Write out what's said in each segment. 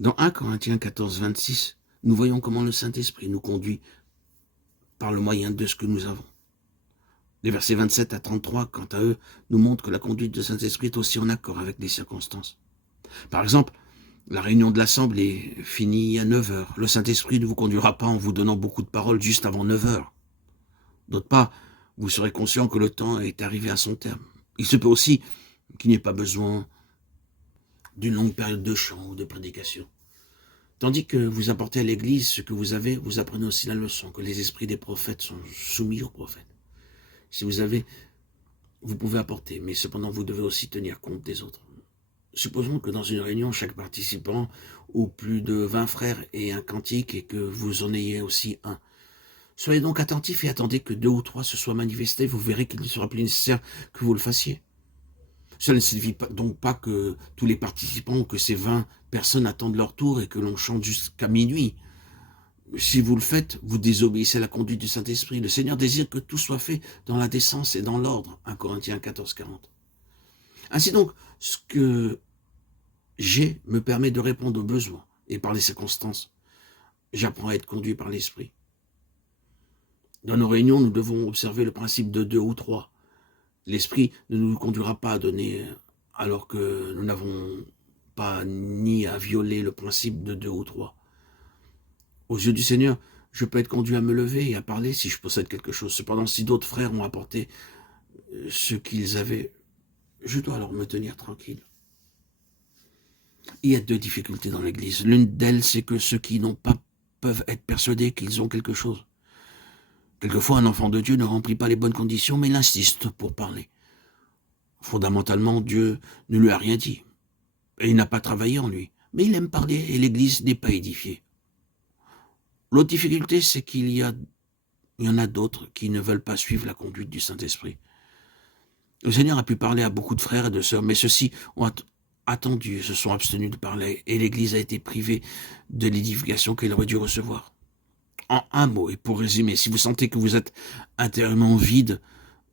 Dans 1 Corinthiens 14, 26, nous voyons comment le Saint-Esprit nous conduit par le moyen de ce que nous avons. Les versets 27 à 33, quant à eux, nous montrent que la conduite du Saint-Esprit est aussi en accord avec les circonstances. Par exemple, la réunion de l'Assemblée finit à 9 heures. Le Saint-Esprit ne vous conduira pas en vous donnant beaucoup de paroles juste avant 9 heures. D'autre part, vous serez conscient que le temps est arrivé à son terme. Il se peut aussi qu'il n'y ait pas besoin d'une longue période de chant ou de prédication. Tandis que vous apportez à l'Église ce que vous avez, vous apprenez aussi la leçon que les esprits des prophètes sont soumis aux prophètes. Si vous avez, vous pouvez apporter, mais cependant vous devez aussi tenir compte des autres. Supposons que dans une réunion, chaque participant, ou plus de 20 frères, ait un cantique et que vous en ayez aussi un. Soyez donc attentifs et attendez que 2 ou 3 se soient manifestés, vous verrez qu'il ne sera plus nécessaire que vous le fassiez. Cela ne signifie donc pas que tous les participants ou que ces 20 personnes attendent leur tour et que l'on chante jusqu'à minuit. Si vous le faites, vous désobéissez à la conduite du Saint-Esprit. Le Seigneur désire que tout soit fait dans la décence et dans l'ordre. 1 Corinthiens 14, 40. Ainsi donc, ce que j'ai me permet de répondre aux besoins et par les circonstances. J'apprends à être conduit par l'Esprit. Dans nos réunions, nous devons observer le principe de 2 ou 3. L'Esprit ne nous conduira pas à donner alors que nous n'avons pas ni à violer le principe de 2 ou 3. Aux yeux du Seigneur, je peux être conduit à me lever et à parler si je possède quelque chose. Cependant, si d'autres frères ont apporté ce qu'ils avaient, je dois alors me tenir tranquille. Il y a 2 difficultés dans l'Église. L'une d'elles, c'est que ceux qui n'ont pas peuvent être persuadés qu'ils ont quelque chose. Quelquefois, un enfant de Dieu ne remplit pas les bonnes conditions, mais il insiste pour parler. Fondamentalement, Dieu ne lui a rien dit. Et il n'a pas travaillé en lui. Mais il aime parler et l'Église n'est pas édifiée. L'autre difficulté, c'est qu'il y en a d'autres qui ne veulent pas suivre la conduite du Saint-Esprit. Le Seigneur a pu parler à beaucoup de frères et de sœurs, mais ceux-ci ont attendu, se sont abstenus de parler, et l'Église a été privée de l'édification qu'elle aurait dû recevoir. En un mot, et pour résumer, si vous sentez que vous êtes intérieurement vide,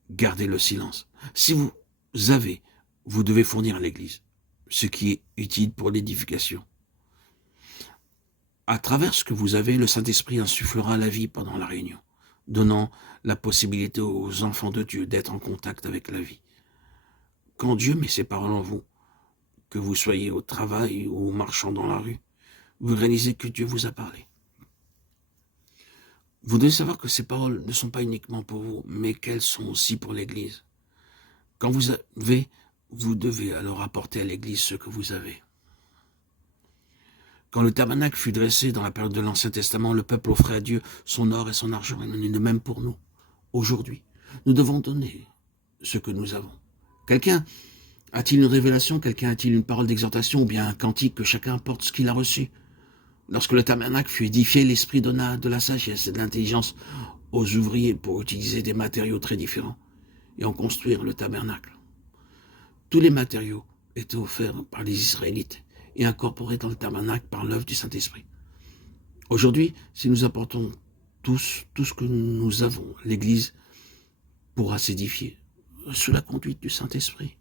gardez le silence. Si vous avez, vous devez fournir à l'Église ce qui est utile pour l'édification. À travers ce que vous avez, le Saint-Esprit insufflera la vie pendant la réunion, donnant la possibilité aux enfants de Dieu d'être en contact avec la vie. Quand Dieu met ses paroles en vous, que vous soyez au travail ou marchant dans la rue, vous réalisez que Dieu vous a parlé. Vous devez savoir que ces paroles ne sont pas uniquement pour vous, mais qu'elles sont aussi pour l'Église. Quand vous avez, vous devez alors apporter à l'Église ce que vous avez. Quand le tabernacle fut dressé dans la période de l'Ancien Testament, le peuple offrait à Dieu son or et son argent. Il en est de même pour nous. Aujourd'hui, nous devons donner ce que nous avons. Quelqu'un a-t-il une révélation? Quelqu'un a-t-il une parole d'exhortation ou bien un cantique que chacun apporte ce qu'il a reçu? Lorsque le tabernacle fut édifié, l'Esprit donna de la sagesse et de l'intelligence aux ouvriers pour utiliser des matériaux très différents et en construire le tabernacle. Tous les matériaux étaient offerts par les Israélites et incorporés dans le tabernacle par l'œuvre du Saint-Esprit. Aujourd'hui, si nous apportons tout ce que nous avons, l'Église pourra s'édifier sous la conduite du Saint-Esprit.